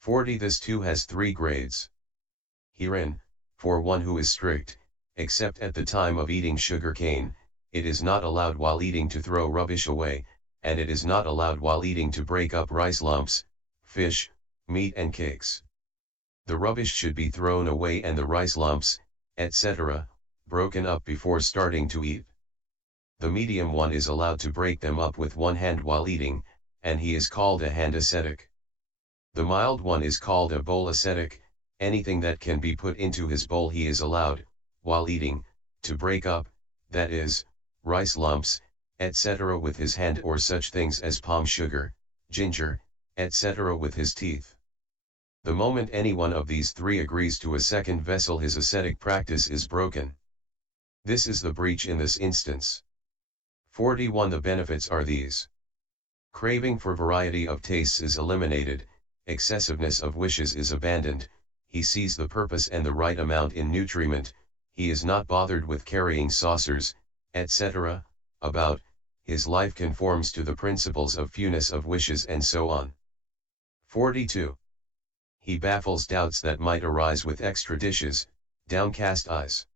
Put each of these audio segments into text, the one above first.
40 This too has 3 grades. Herein, for one who is strict, except at the time of eating sugar cane, it is not allowed while eating to throw rubbish away, and it is not allowed while eating to break up rice lumps, fish, meat and cakes. The rubbish should be thrown away and the rice lumps, etc., broken up before starting to eat. The medium one is allowed to break them up with one hand while eating, and he is called a hand ascetic. The mild one is called a bowl ascetic. Anything that can be put into his bowl he is allowed, while eating, to break up, that is, rice lumps, etc. with his hand, or such things as palm sugar, ginger, etc. with his teeth. The moment any one of these 3 agrees to a second vessel, his ascetic practice is broken. This is the breach in this instance. 41 The benefits are these. Craving for variety of tastes is eliminated, excessiveness of wishes is abandoned, he sees the purpose and the right amount in nutriment, he is not bothered with carrying saucers, etc., about, his life conforms to the principles of fewness of wishes and so on. 42. He baffles doubts that might arise with extra dishes, downcast eyes.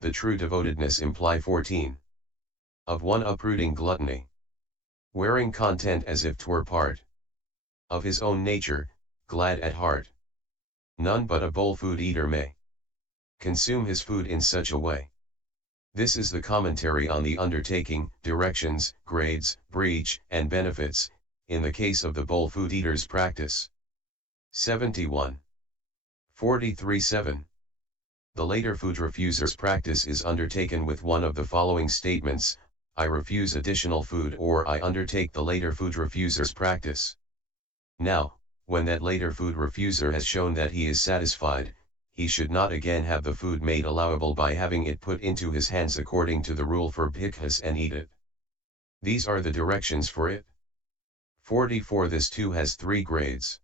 The true devotedness imply 14. Of one uprooting gluttony. Wearing content as if 'twere part of his own nature, glad at heart. None but a bowl food eater may consume his food in such a way. This is the commentary on the undertaking, directions, grades, breach, and benefits, in the case of the bowl food eater's practice. 71. 43.7. The later food refuser's practice is undertaken with one of the following statements: I refuse additional food, or I undertake the later food refuser's practice. Now, when that later food refuser has shown that he is satisfied, he should not again have the food made allowable by having it put into his hands according to the rule for bhikkhus and eat it. These are the directions for it. 44 This too has 3 grades.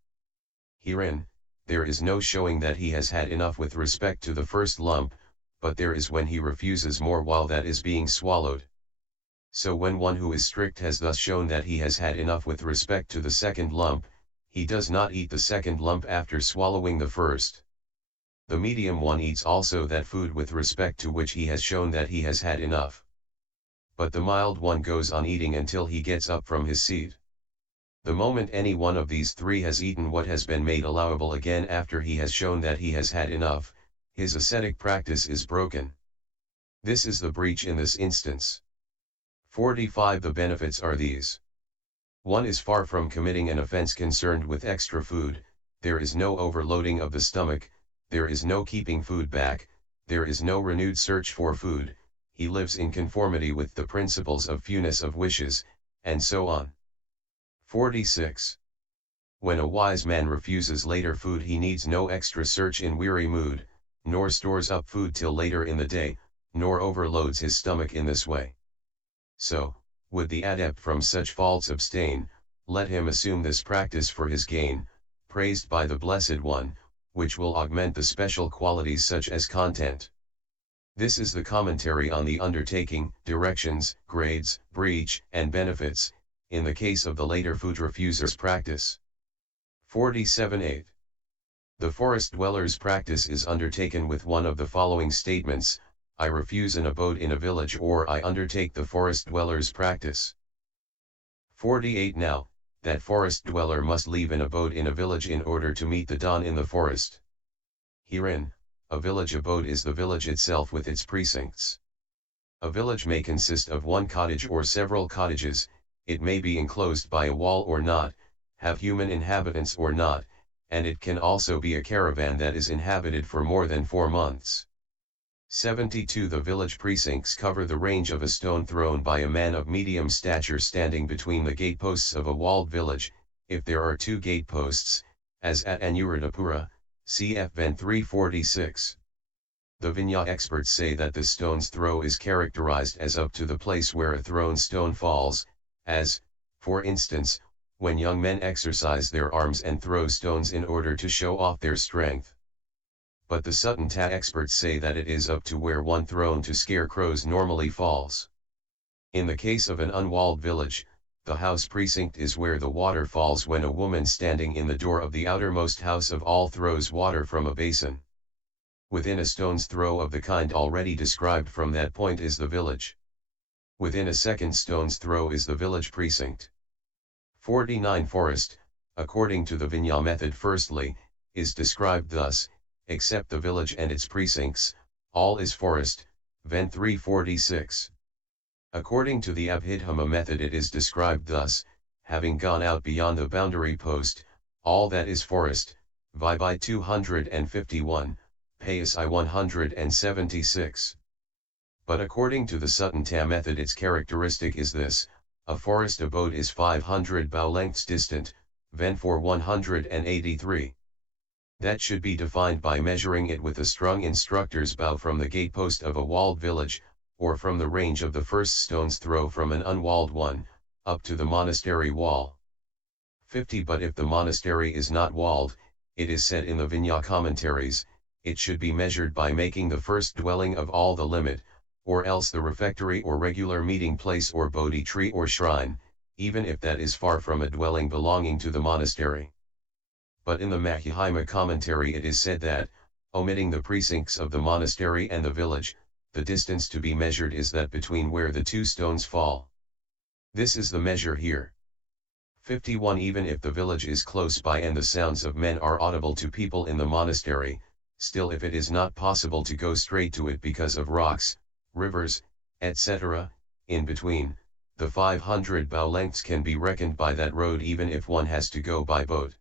Herein, there is no showing that he has had enough with respect to the first lump, but there is when he refuses more while that is being swallowed. So when one who is strict has thus shown that he has had enough with respect to the second lump, he does not eat the second lump after swallowing the first. The medium one eats also that food with respect to which he has shown that he has had enough. But the mild one goes on eating until he gets up from his seat. The moment any one of these 3 has eaten what has been made allowable again after he has shown that he has had enough, his ascetic practice is broken. This is the breach in this instance. 45 The benefits are these. One is far from committing an offense concerned with extra food, there is no overloading of the stomach, there is no keeping food back, there is no renewed search for food, he lives in conformity with the principles of fewness of wishes, and so on. 46. When a wise man refuses later food, he needs no extra search in weary mood, nor stores up food till later in the day, nor overloads his stomach in this way. So, would the adept from such faults abstain, let him assume this practice for his gain, praised by the Blessed One, which will augment the special qualities such as content. This is the commentary on the undertaking, directions, grades, breach, and benefits, in the case of the later food refuser's practice. 47.8. The forest dweller's practice is undertaken with one of the following statements: I refuse an abode in a village, or I undertake the forest dweller's practice. 48 Now, that forest dweller must leave an abode in a village in order to meet the dawn in the forest. Herein, a village abode is the village itself with its precincts. A village may consist of one cottage or several cottages, it may be enclosed by a wall or not, have human inhabitants or not, and it can also be a caravan that is inhabited for more than 4 months. 72 The village precincts cover the range of a stone thrown by a man of medium stature standing between the gateposts of a walled village, if there are 2 gateposts, as at Anuradhapura, cf. Ben 346. The Vinaya experts say that the stone's throw is characterized as up to the place where a thrown stone falls, as, for instance, when young men exercise their arms and throw stones in order to show off their strength. But the Sutanta experts say that it is up to where one thrown to scare crows normally falls. In the case of an unwalled village, The house precinct is where the water falls when a woman standing in the door of the outermost house of all throws water from a basin. Within a stone's throw of the kind already described from that point is the village. Within a second stone's throw is the village precinct. 49 Forest, according to the Vinyasa method firstly, is described thus, except the village and its precincts, all is forest, Ven 346. According to the Abhidhamma method it is described thus, having gone out beyond the boundary post, all that is forest, Vi 251, Payas I 176. But according to the Sutta method its characteristic is this, a forest abode is 500 bow lengths distant, Ven 183. That should be defined by measuring it with a strung instructor's bow from the gatepost of a walled village, or from the range of the first stone's throw from an unwalled one, up to the monastery wall. 50 But if the monastery is not walled, it is said in the Vinyasa commentaries, it should be measured by making the first dwelling of all the limit, or else the refectory or regular meeting place or bodhi tree or shrine, even if that is far from a dwelling belonging to the monastery. But in the Majjhima commentary it is said that, omitting the precincts of the monastery and the village, the distance to be measured is that between where the two stones fall. This is the measure here. 51 Even if the village is close by and the sounds of men are audible to people in the monastery, still if it is not possible to go straight to it because of rocks, rivers, etc., in between, the 500 bow lengths can be reckoned by that road even if one has to go by boat.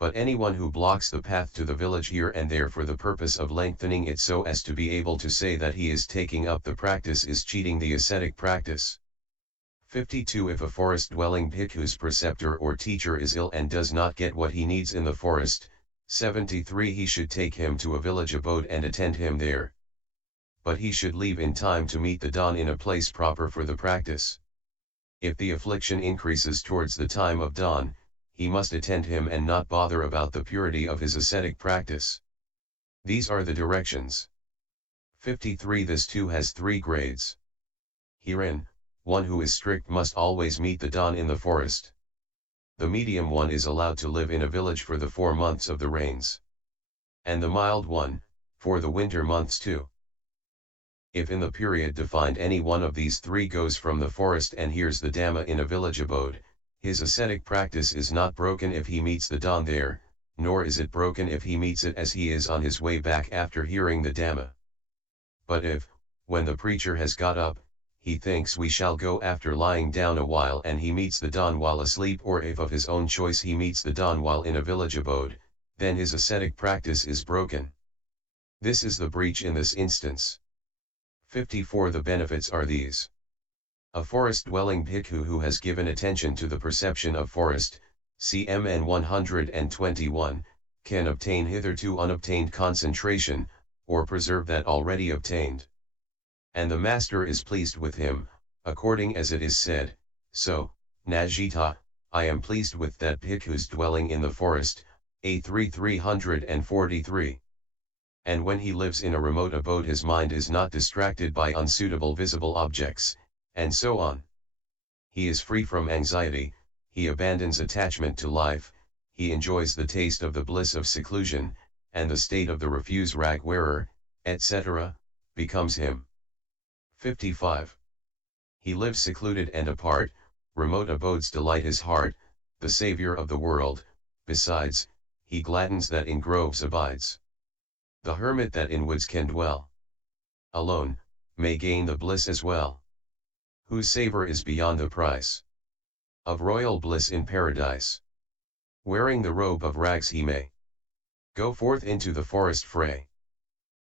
But anyone who blocks the path to the village here and there for the purpose of lengthening it so as to be able to say that he is taking up the practice is cheating the ascetic practice. 52 If a forest-dwelling bhikkhu's preceptor or teacher is ill and does not get what he needs in the forest, 73 He should take him to a village abode and attend him there. But he should leave in time to meet the dawn in a place proper for the practice. If the affliction increases towards the time of dawn, he must attend him and not bother about the purity of his ascetic practice. These are the directions. 53 This too has 3 grades. Herein, one who is strict must always meet the dawn in the forest. The medium one is allowed to live in a village for the 4 months of the rains. And the mild one, for the winter months too. If in the period defined any one of these 3 goes from the forest and hears the Dhamma in a village abode, his ascetic practice is not broken if he meets the dawn there, nor is it broken if he meets it as he is on his way back after hearing the Dhamma. But if, when the preacher has got up, he thinks we shall go after lying down a while and he meets the dawn while asleep, or if of his own choice he meets the dawn while in a village abode, then his ascetic practice is broken. This is the breach in this instance. 54 The benefits are these. A forest-dwelling bhikkhu who has given attention to the perception of forest, cmn 121, can obtain hitherto unobtained concentration, or preserve that already obtained. And the master is pleased with him, according as it is said, so, Najita, I am pleased with that bhikkhu's dwelling in the forest, A3 343. And when he lives in a remote abode his mind is not distracted by unsuitable visible objects, and so on. He is free from anxiety, he abandons attachment to life, he enjoys the taste of the bliss of seclusion, and the state of the refuse rag wearer, etc., becomes him. 55. He lives secluded and apart, remote abodes delight his heart, the Saviour of the world, besides, he gladdens that in groves abides. The hermit that in woods can dwell alone, may gain the bliss as well. Whose savour is beyond the price of royal bliss in paradise. Wearing the robe of rags he may go forth into the forest fray.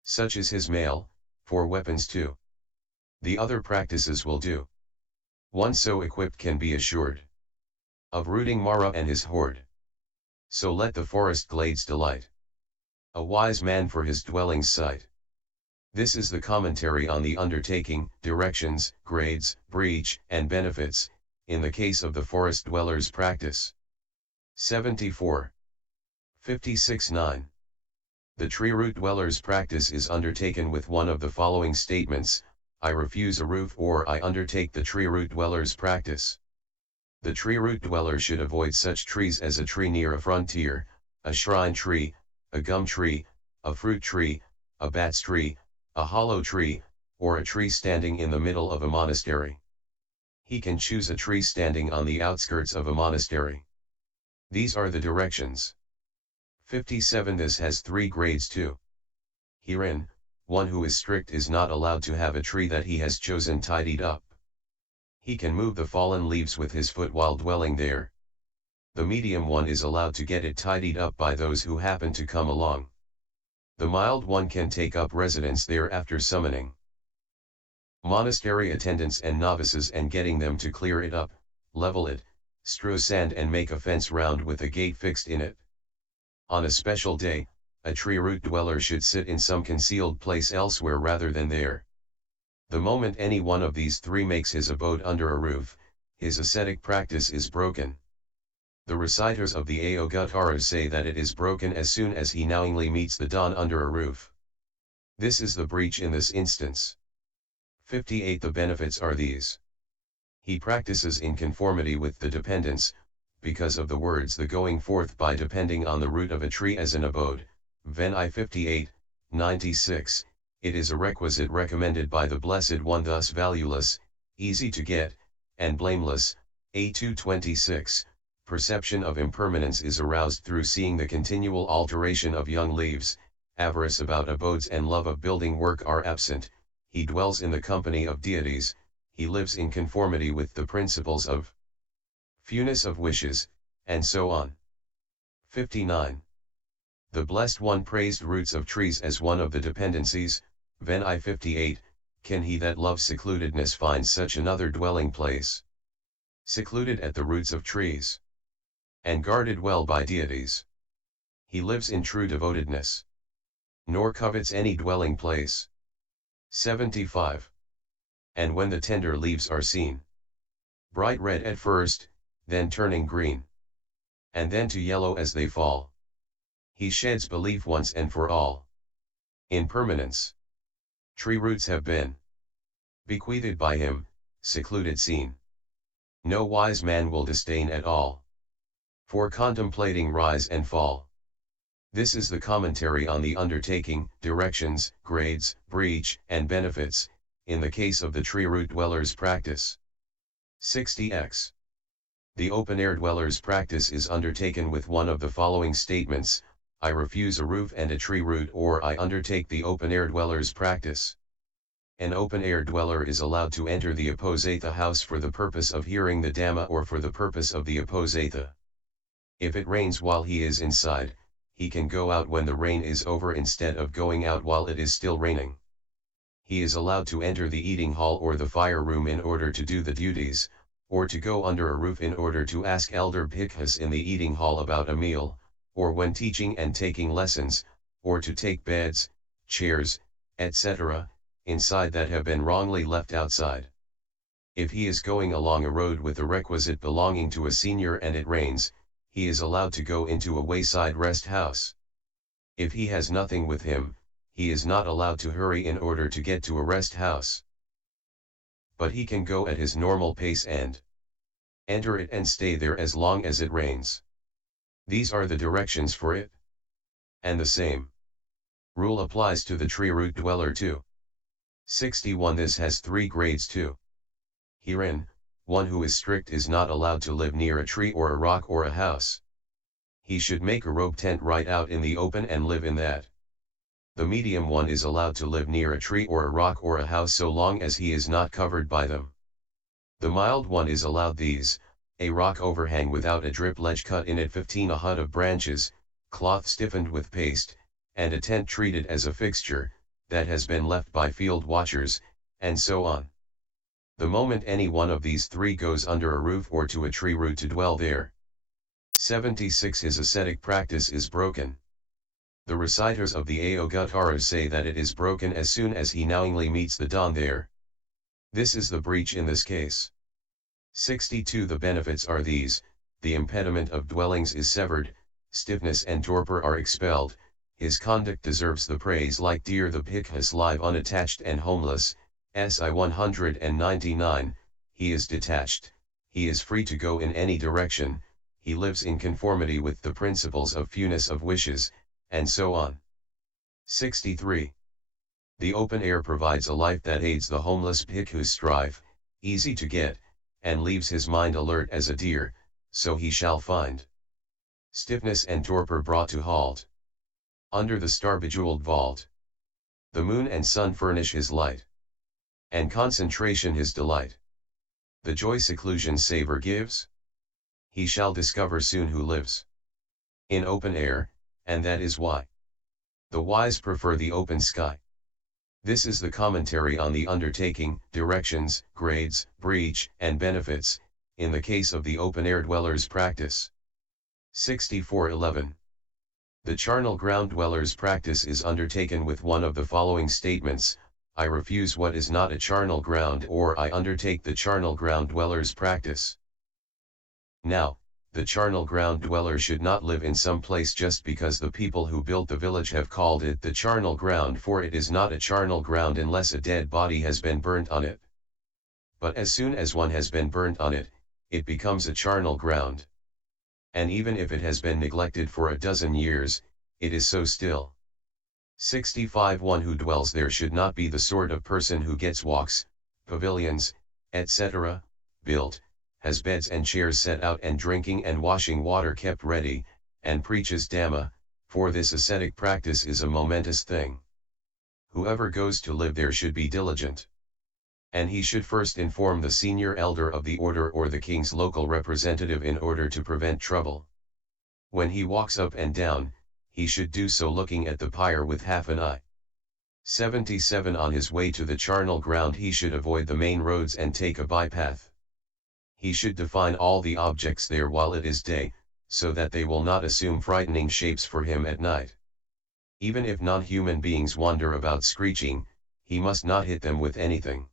Such is his mail, for weapons too. The other practices will do. One so equipped can be assured of rooting Mara and his horde. So let the forest glades delight a wise man for his dwelling's site. This is the commentary on the undertaking, directions, grades, breach, and benefits, in the case of the forest dweller's practice. 74. 56-9. The tree root dweller's practice is undertaken with one of the following statements: I refuse a roof, or I undertake the tree root dweller's practice. The tree root dweller should avoid such trees as a tree near a frontier, a shrine tree, a gum tree, a fruit tree, a bat's tree, a hollow tree, or a tree standing in the middle of a monastery. He can choose a tree standing on the outskirts of a monastery. These are the directions. 57. This has 3 grades too. Herein, one who is strict is not allowed to have a tree that he has chosen tidied up. He can move the fallen leaves with his foot while dwelling there. The medium one is allowed to get it tidied up by those who happen to come along. The mild one can take up residence there after summoning monastery attendants and novices and getting them to clear it up, level it, strew sand and make a fence round with a gate fixed in it. On a special day, a tree root dweller should sit in some concealed place elsewhere rather than there. The moment any one of these 3 makes his abode under a roof, his ascetic practice is broken. The reciters of the Ayogattara say that it is broken as soon as he knowingly meets the dawn under a roof. This is the breach in this instance. 58. The benefits are these. He practices in conformity with the dependence, because of the words the going forth by depending on the root of a tree as an abode, Ven I 58, 96, it is a requisite recommended by the Blessed One thus valueless, easy to get, and blameless, A 226, perception of impermanence is aroused through seeing the continual alteration of young leaves, avarice about abodes and love of building work are absent, he dwells in the company of deities, he lives in conformity with the principles of fewness of wishes, and so on. 59. The Blessed One praised roots of trees as one of the dependencies, Ven I 58, can he that loves secludedness find such another dwelling place? Secluded at the roots of trees, and guarded well by deities. He lives in true devotedness, nor covets any dwelling place. 75. And when the tender leaves are seen, bright red at first, then turning green, and then to yellow as they fall, he sheds belief once and for all in permanence. Tree roots have been bequeathed by him, secluded seen. No wise man will disdain at all for contemplating rise and fall. This is the commentary on the undertaking, directions, grades, breach, and benefits, in the case of the tree root dweller's practice. 60x. The open-air dweller's practice is undertaken with one of the following statements: I refuse a roof and a tree root, or I undertake the open-air dweller's practice. An open-air dweller is allowed to enter the Aposatha house for the purpose of hearing the Dhamma or for the purpose of the Aposatha. If it rains while he is inside, he can go out when the rain is over instead of going out while it is still raining. He is allowed to enter the eating hall or the fire room in order to do the duties, or to go under a roof in order to ask elder bhikkhus in the eating hall about a meal, or when teaching and taking lessons, or to take beds, chairs, etc., inside that have been wrongly left outside. If he is going along a road with a requisite belonging to a senior and it rains, he is allowed to go into a wayside rest house. If he has nothing with him, he is not allowed to hurry in order to get to a rest house. But he can go at his normal pace and enter it and stay there as long as it rains. These are the directions for it. And the same rule applies to the tree root dweller too. 61. This has 3 grades too. Herein, one who is strict is not allowed to live near a tree or a rock or a house. He should make a rope tent right out in the open and live in that. The medium one is allowed to live near a tree or a rock or a house so long as he is not covered by them. The mild one is allowed these: a rock overhang without a drip ledge cut in it, 15, a hut of branches, cloth stiffened with paste, and a tent treated as a fixture, that has been left by field watchers, and so on. The moment any one of these 3 goes under a roof or to a tree root to dwell there, 76, his ascetic practice is broken. The reciters of the Ayogattara say that it is broken as soon as he knowingly meets the dawn there. This is the breach in this case. 62. The benefits are these: the impediment of dwellings is severed, stiffness and torpor are expelled, his conduct deserves the praise like deer, the bhikkhus live unattached and homeless, SI 199, he is detached, he is free to go in any direction, he lives in conformity with the principles of fewness of wishes, and so on. 63. The open air provides a life that aids the homeless bhikkhu's strive, easy to get, and leaves his mind alert as a deer, so he shall find stiffness and torpor brought to halt. Under the star-bejeweled vault, the moon and sun furnish his light, and concentration his delight. The joy seclusion savor gives, he shall discover soon who lives in open air, and that is why the wise prefer the open sky. This is the commentary on the undertaking, directions, grades, breach, and benefits, in the case of the open-air dweller's practice. 64:11. The charnel ground dweller's practice is undertaken with one of the following statements: I refuse what is not a charnel ground, or I undertake the charnel ground dweller's practice. Now, the charnel ground dweller should not live in some place just because the people who built the village have called it the charnel ground, for it is not a charnel ground unless a dead body has been burnt on it. But as soon as one has been burnt on it, it becomes a charnel ground. And even if it has been neglected for a dozen years, it is so still. 65. One who dwells there should not be the sort of person who gets walks, pavilions, etc., built, has beds and chairs set out and drinking and washing water kept ready, and preaches Dhamma, for this ascetic practice is a momentous thing. Whoever goes to live there should be diligent. And he should first inform the senior elder of the order or the king's local representative in order to prevent trouble. When he walks up and down, he should do so looking at the pyre with half an eye. 77. On his way to the charnel ground he should avoid the main roads and take a bypath. He should define all the objects there while it is day, so that they will not assume frightening shapes for him at night. Even if non-human beings wander about screeching, he must not hit them with anything.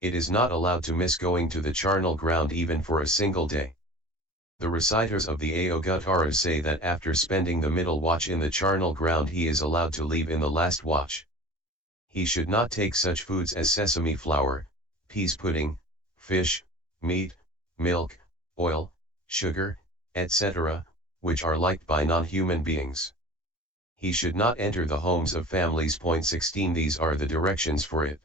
It is not allowed to miss going to the charnel ground even for a single day. The reciters of the Ayogattara say that after spending the middle watch in the charnel ground he is allowed to leave in the last watch. He should not take such foods as sesame flour, peas pudding, fish, meat, milk, oil, sugar, etc., which are liked by non-human beings. He should not enter the homes of families. 16. These are the directions for it.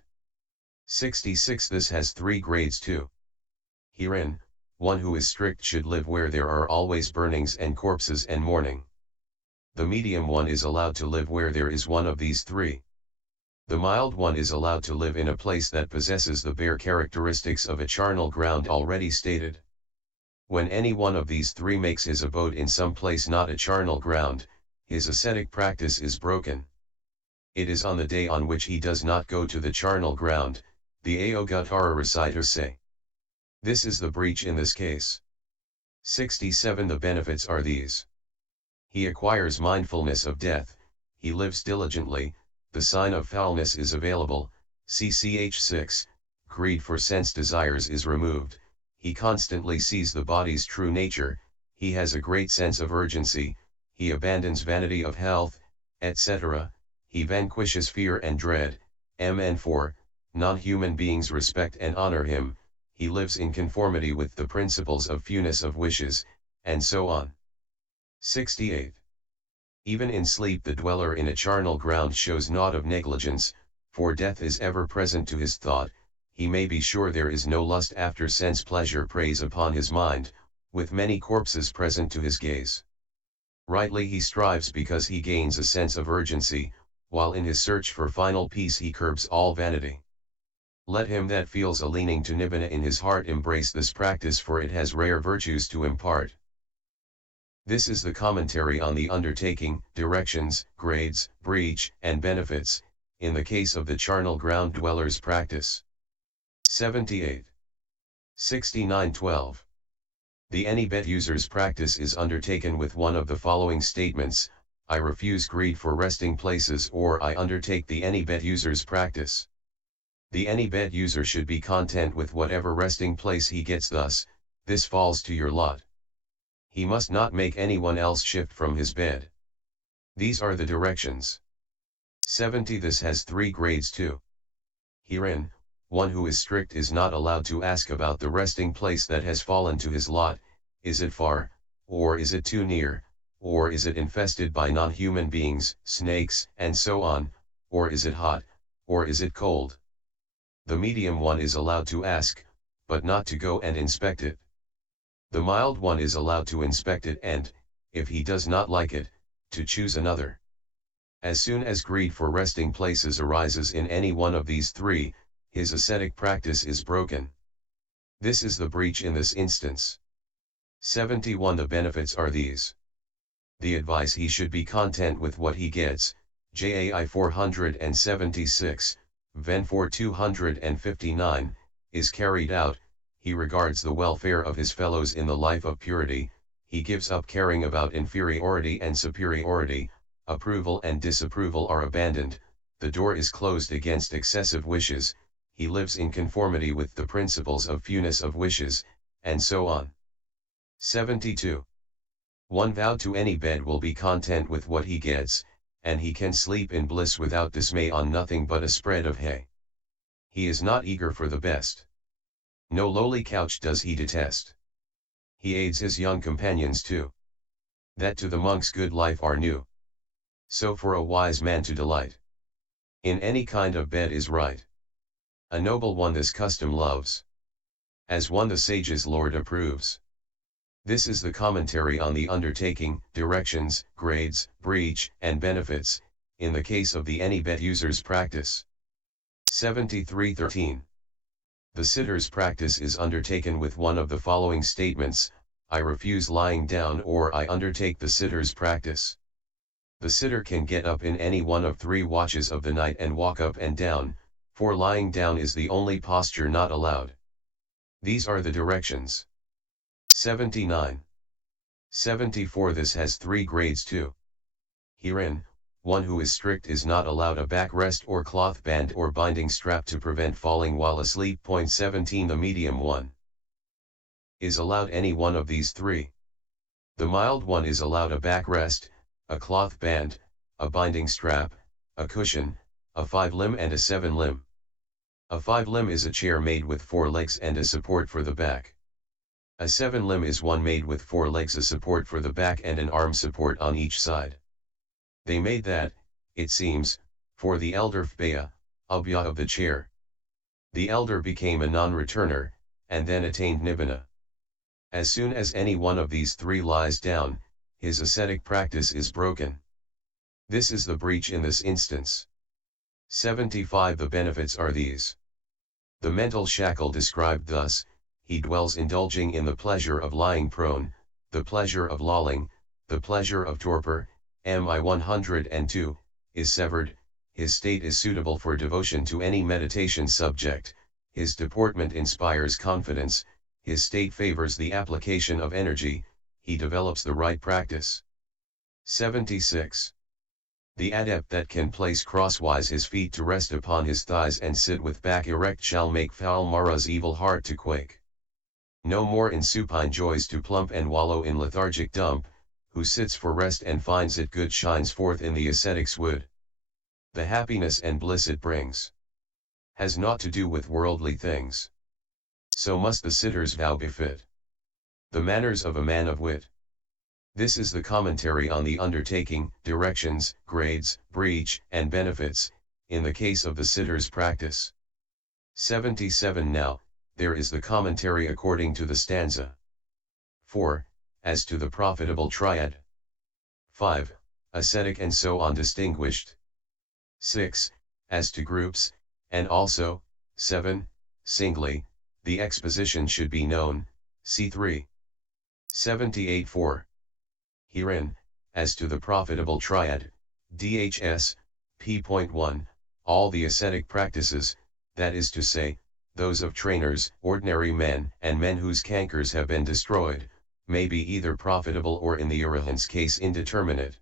66. This has 3 grades too. Herein, one who is strict should live where there are always burnings and corpses and mourning. The medium one is allowed to live where there is one of these 3. The mild one is allowed to live in a place that possesses the bare characteristics of a charnel ground already stated. When any one of these 3 makes his abode in some place not a charnel ground, his ascetic practice is broken. It is on the day on which he does not go to the charnel ground, the Ayogattara reciters say. This is the breach in this case. 67. The benefits are these. He acquires mindfulness of death, he lives diligently, the sign of foulness is available, CCH 6, greed for sense desires is removed, he constantly sees the body's true nature, he has a great sense of urgency, he abandons vanity of health, etc., he vanquishes fear and dread, Mn 4, non-human beings respect and honor him, he lives in conformity with the principles of fewness of wishes, and so on. 68. Even in sleep the dweller in a charnel ground shows naught of negligence, for death is ever present to his thought, he may be sure there is no lust after sense pleasure preys upon his mind, with many corpses present to his gaze. Rightly he strives because he gains a sense of urgency, while in his search for final peace he curbs all vanity. Let him that feels a leaning to nibbana in his heart embrace this practice, for it has rare virtues to impart. This is the commentary on the undertaking, directions, grades, breach, and benefits, in the case of the charnel ground dweller's practice. 78. 69:12. The any bet user's practice is undertaken with one of the following statements: I refuse greed for resting places, or I undertake the any bet user's practice. The any bet user should be content with whatever resting place he gets, thus, this falls to your lot. He must not make anyone else shift from his bed. These are the directions. 70. This has 3 grades too. Herein, One who is strict is not allowed to ask about the resting place that has fallen to his lot. Is it far, or is it too near, or is it infested by non-human beings, snakes, and so on, or is it hot, or is it cold? The medium one is allowed to ask, but not to go and inspect it. The mild one is allowed to inspect it and, if he does not like it, to choose another. As soon as greed for resting places arises in any one of these three, his ascetic practice is broken. This is the breach in this instance. 71. The benefits are these. The advice: he should be content with what he gets, JAI 476, Ven 4 259, is carried out. He regards the welfare of his fellows in the life of purity, he gives up caring about inferiority and superiority, approval and disapproval are abandoned, the door is closed against excessive wishes, he lives in conformity with the principles of fewness of wishes, and so on. 72. One vowed to any bed will be content with what he gets, and he can sleep in bliss without dismay on nothing but a spread of hay. He is not eager for the best. No lowly couch does he detest. He aids his young companions too. That to the monk's good life are new. So for a wise man to delight in any kind of bed is right. A noble one this custom loves. As one the sage's lord approves. This is the commentary on the undertaking, directions, grades, breach, and benefits, in the case of the any bed user's practice. 73.13. The sitter's practice is undertaken with one of the following statements: I refuse lying down, or I undertake the sitter's practice. The sitter can get up in any one of 3 watches of the night and walk up and down, for lying down is the only posture not allowed. These are the directions. 79. 74. This has 3 grades too. Herein, one who is strict is not allowed a backrest or cloth band or binding strap to prevent falling while asleep. 17. The medium one is allowed any one of these 3. The mild one is allowed a backrest, a cloth band, a binding strap, a cushion, a 5-limb and a 7-limb. A 5-limb is a chair made with 4 legs and a support for the back. A 7-limb is one made with 4 legs, a support for the back and an arm support on each side. They made that, it seems, for the elder Phaya, Abhya of the chair. The elder became a non-returner, and then attained Nibbana. As soon as any one of these 3 lies down, his ascetic practice is broken. This is the breach in this instance. 75. The benefits are these. The mental shackle described thus: he dwells indulging in the pleasure of lying prone, the pleasure of lolling, the pleasure of torpor, MI 102, is severed, his state is suitable for devotion to any meditation subject, his deportment inspires confidence, his state favors the application of energy, he develops the right practice. 76. The adept that can place crosswise his feet to rest upon his thighs and sit with back erect shall make foul Mara's evil heart to quake. No more in supine joys to plump and wallow in lethargic dump, who sits for rest and finds it good shines forth in the ascetic's wood. The happiness and bliss it brings has naught to do with worldly things. So must the sitter's vow befit the manners of a man of wit. This is the commentary on the undertaking, directions, grades, breach, and benefits, in the case of the sitter's practice. 77. Now, there is the commentary according to the stanza. 4. As to the profitable triad. 5. Ascetic and so on distinguished. 6. As to groups, and also, 7. Singly, the exposition should be known, c3. 78. 4. Herein, as to the profitable triad, DHS, p.1, all the ascetic practices, that is to say, those of trainers, ordinary men, and men whose cankers have been destroyed, may be either profitable or in the arahant's case indeterminate.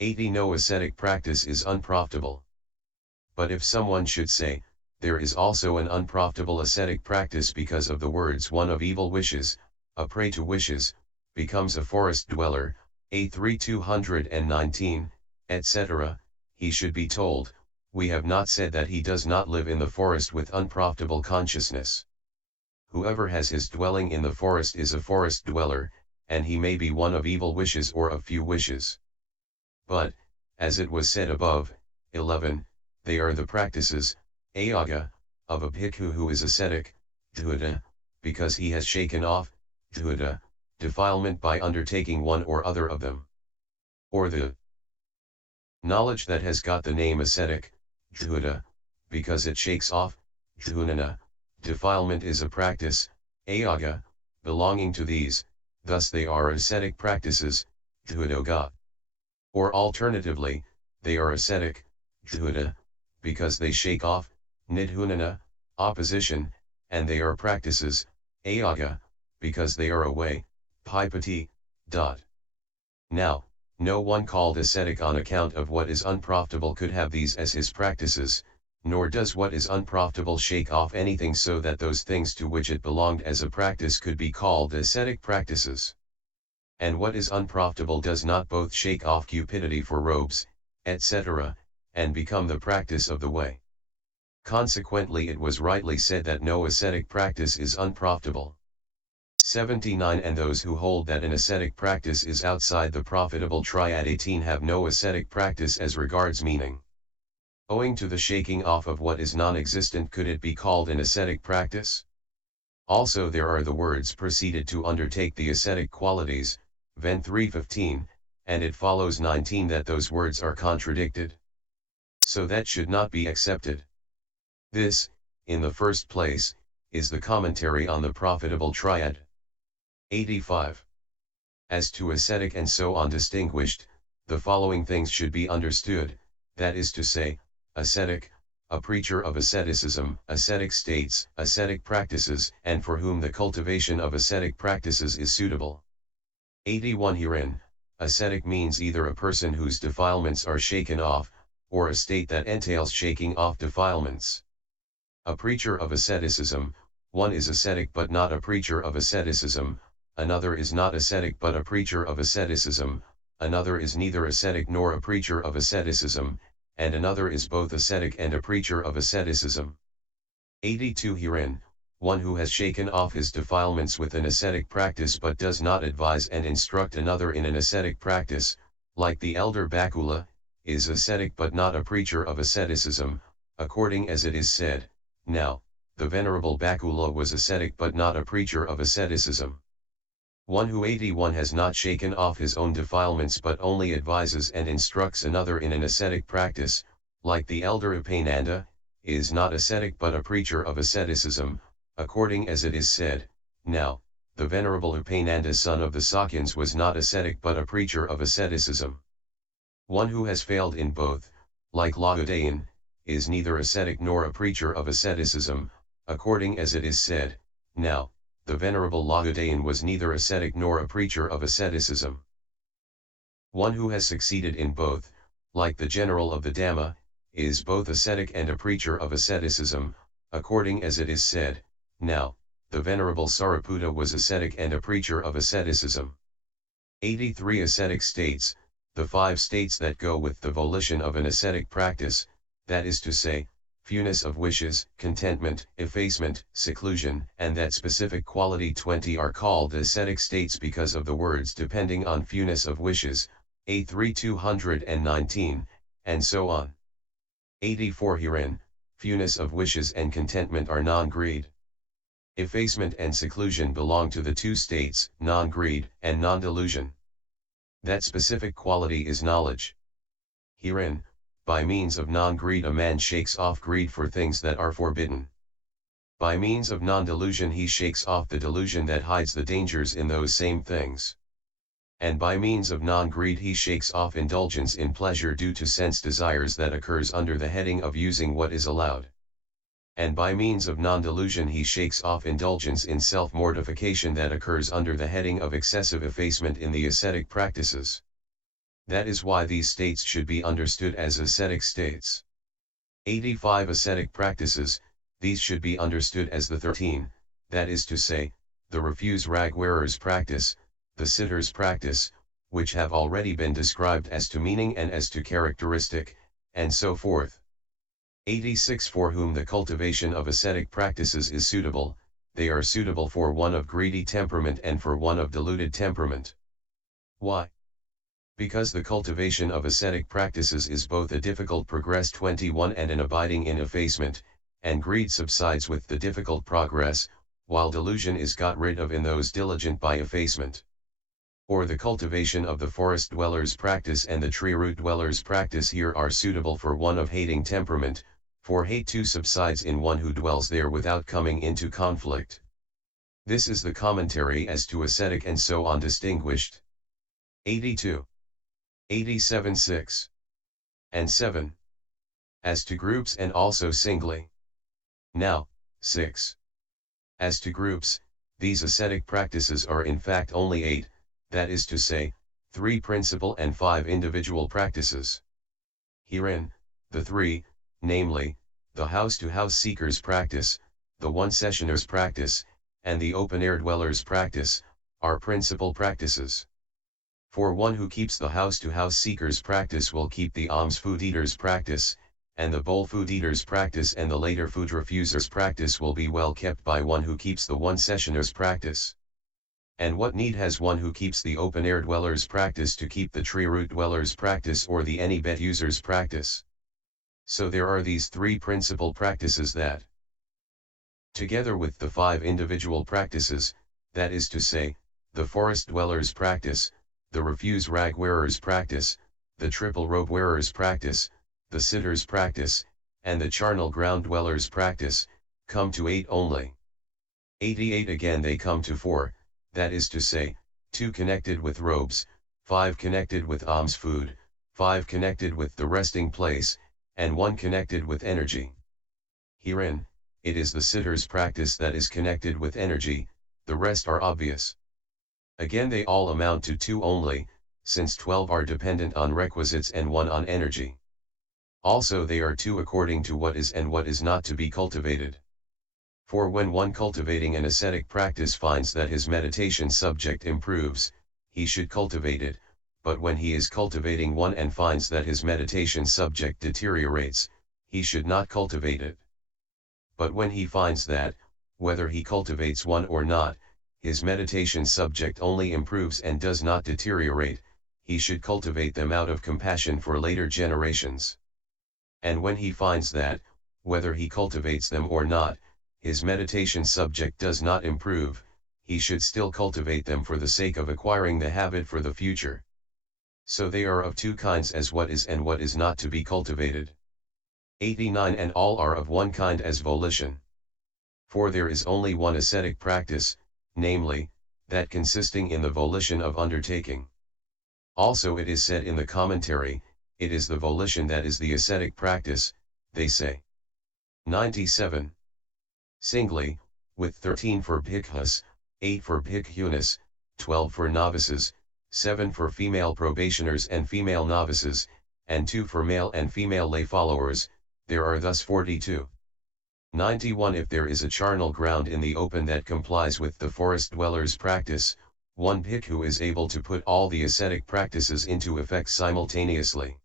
80. No ascetic practice is unprofitable. But if someone should say, there is also an unprofitable ascetic practice because of the words one of evil wishes, a prey to wishes, becomes a forest dweller, A3 219, etc., he should be told, we have not said that he does not live in the forest with unprofitable consciousness. Whoever has his dwelling in the forest is a forest dweller, and he may be one of evil wishes or of few wishes. But, as it was said above, 11, they are the practices, ayaga, of a bhikkhu who is ascetic, dhuta, because he has shaken off, dhuta, defilement by undertaking one or other of them. Or the knowledge that has got the name ascetic, dhuta, because it shakes off, dhunana, defilement is a practice, ayaga, belonging to these, thus they are ascetic practices, dhutoga. Or alternatively, they are ascetic, dhuta, because they shake off, nidhunana, opposition, and they are practices, ayaga, because they are away, pipati. Now, no one called ascetic on account of what is unprofitable could have these as his practices, nor does what is unprofitable shake off anything so that those things to which it belonged as a practice could be called ascetic practices. And what is unprofitable does not both shake off cupidity for robes, etc., and become the practice of the way. Consequently it was rightly said that no ascetic practice is unprofitable. 79 And those who hold that an ascetic practice is outside the profitable triad 18 have no ascetic practice as regards meaning. Owing to the shaking off of what is non-existent, could it be called an ascetic practice? Also there are the words preceded to undertake the ascetic qualities, Ven 3:15, and it follows 19 that those words are contradicted. So that should not be accepted. This, in the first place, is the commentary on the profitable triad. 85. As to ascetic and so on distinguished, the following things should be understood, that is to say, ascetic, a preacher of asceticism, ascetic states, ascetic practices, and for whom the cultivation of ascetic practices is suitable. 81 Herein, ascetic means either a person whose defilements are shaken off, or a state that entails shaking off defilements. A preacher of asceticism, one is ascetic but not a preacher of asceticism, another is not ascetic but a preacher of asceticism, another is neither ascetic nor a preacher of asceticism, and another is both ascetic and a preacher of asceticism. 82 Herein, one who has shaken off his defilements with an ascetic practice but does not advise and instruct another in an ascetic practice, like the elder Bhakula, is ascetic but not a preacher of asceticism, according as it is said, now, the venerable Bhakula was ascetic but not a preacher of asceticism. One who 81 has not shaken off his own defilements but only advises and instructs another in an ascetic practice, like the elder Upananda, is not ascetic but a preacher of asceticism, according as it is said, now, the venerable Upananda son of the Sakyans was not ascetic but a preacher of asceticism. One who has failed in both, like Laudayan, is neither ascetic nor a preacher of asceticism, according as it is said, now, the venerable Laudayan was neither ascetic nor a preacher of asceticism. One who has succeeded in both, like the general of the Dhamma, is both ascetic and a preacher of asceticism, according as it is said, now, the venerable Sariputta was ascetic and a preacher of asceticism. 83 Ascetic states, the 5 states that go with the volition of an ascetic practice, that is to say, fewness of wishes, contentment, effacement, seclusion, and that specific quality 20 are called ascetic states because of the words depending on fewness of wishes, A3 219, and so on. 84 Herein, fewness of wishes and contentment are non-greed. Effacement and seclusion belong to the 2 states, non-greed and non-delusion. That specific quality is knowledge. Herein, by means of non-greed a man shakes off greed for things that are forbidden. By means of non-delusion he shakes off the delusion that hides the dangers in those same things. And by means of non-greed he shakes off indulgence in pleasure due to sense desires that occurs under the heading of using what is allowed. And by means of non-delusion he shakes off indulgence in self-mortification that occurs under the heading of excessive effacement in the ascetic practices. That is why these states should be understood as ascetic states. 85 Ascetic practices, these should be understood as the 13, that is to say, the refuse rag wearer's practice, the sitter's practice, which have already been described as to meaning and as to characteristic, and so forth. 86 For whom the cultivation of ascetic practices is suitable, they are suitable for one of greedy temperament and for one of deluded temperament. Why? Because the cultivation of ascetic practices is both a difficult progress 21 and an abiding in effacement, and greed subsides with the difficult progress, while delusion is got rid of in those diligent by effacement. Or the cultivation of the forest dweller's practice and the tree root dweller's practice here are suitable for one of hating temperament, for hate too subsides in one who dwells there without coming into conflict. This is the commentary as to ascetic and so on distinguished. 82. 87 6. And 7. As to groups and also singly. Now, 6. As to groups, these ascetic practices are in fact only 8, that is to say, 3 principal and 5 individual practices. Herein, the 3, namely, the house-to-house seeker's practice, the one-sessioner's practice, and the open-air dweller's practice, are principal practices. For one who keeps the house-to-house seeker's practice will keep the alms food eater's practice, and the bowl food eater's practice and the later food refuser's practice will be well kept by one who keeps the one-sessioner's practice. And what need has one who keeps the open-air dweller's practice to keep the tree root dweller's practice or the any bet user's practice? So there are these 3 principal practices that, together with the 5 individual practices, that is to say, the forest dweller's practice, the refuse rag wearer's practice, the triple robe wearer's practice, the sitter's practice, and the charnel ground dweller's practice, come to 8 only. 88 again they come to 4, that is to say, 2 connected with robes, 5 connected with alms food, 5 connected with the resting place, and 1 connected with energy. Herein, it is the sitter's practice that is connected with energy, the rest are obvious. Again they all amount to 2 only, since 12 are dependent on requisites and 1 on energy. Also they are 2 according to what is and what is not to be cultivated. For when one cultivating an ascetic practice finds that his meditation subject improves, he should cultivate it, but when he is cultivating one and finds that his meditation subject deteriorates, he should not cultivate it. But when he finds that, whether he cultivates one or not, his meditation subject only improves and does not deteriorate, he should cultivate them out of compassion for later generations. And when he finds that, whether he cultivates them or not, his meditation subject does not improve, he should still cultivate them for the sake of acquiring the habit for the future. So they are of 2 kinds as what is and what is not to be cultivated. 89 And all are of 1 kind as volition. For there is only one ascetic practice, namely, that consisting in the volition of undertaking. Also it is said in the commentary, it is the volition that is the ascetic practice, they say. 97. Singly, with 13 for bhikkhus, 8 for bhikkhunis, 12 for novices, 7 for female probationers and female novices, and 2 for male and female lay followers, there are thus 42. 91 If there is a charnel ground in the open that complies with the forest dweller's practice, one bhikkhu is able to put all the ascetic practices into effect simultaneously.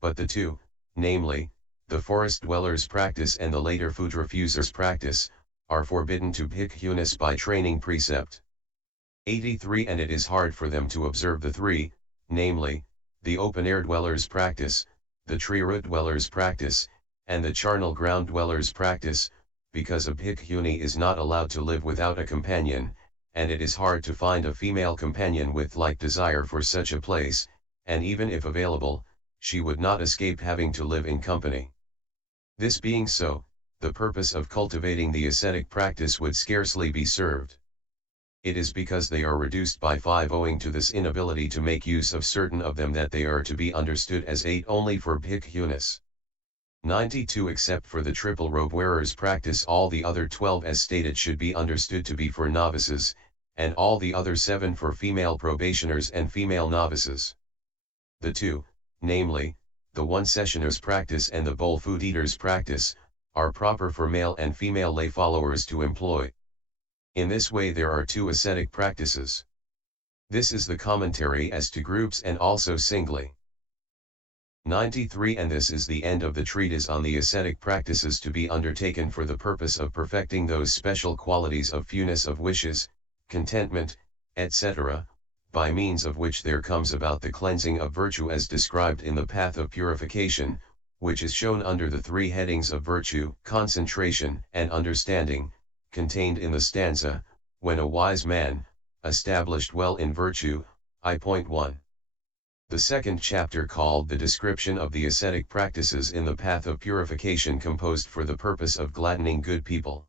But the 2, namely, the forest dweller's practice and the later food refuser's practice, are forbidden to bhikkhunis by training precept. 83 And it is hard for them to observe the 3, namely, the open-air dweller's practice, the tree root dweller's practice, and the charnel ground dweller's practice, because a bhikkhuni is not allowed to live without a companion, and it is hard to find a female companion with like desire for such a place, and even if available, she would not escape having to live in company. This being so, the purpose of cultivating the ascetic practice would scarcely be served. It is because they are reduced by 5 owing to this inability to make use of certain of them that they are to be understood as 8 only for bhikkhunis. 92 Except for the triple robe wearer's practice all the other 12 as stated should be understood to be for novices, and all the other 7 for female probationers and female novices. The 2, namely, the one-sessioner's practice and the bowl food eater's practice, are proper for male and female lay followers to employ. In this way there are 2 ascetic practices. This is the commentary as to groups and also singly. 93. And this is the end of the treatise on the ascetic practices to be undertaken for the purpose of perfecting those special qualities of fewness of wishes, contentment, etc., by means of which there comes about the cleansing of virtue as described in the Path of Purification, which is shown under the three headings of virtue, concentration, and understanding, contained in the stanza, when a wise man, established well in virtue, I.1. The second chapter, called the description of the ascetic practices in the Path of Purification, composed for the purpose of gladdening good people.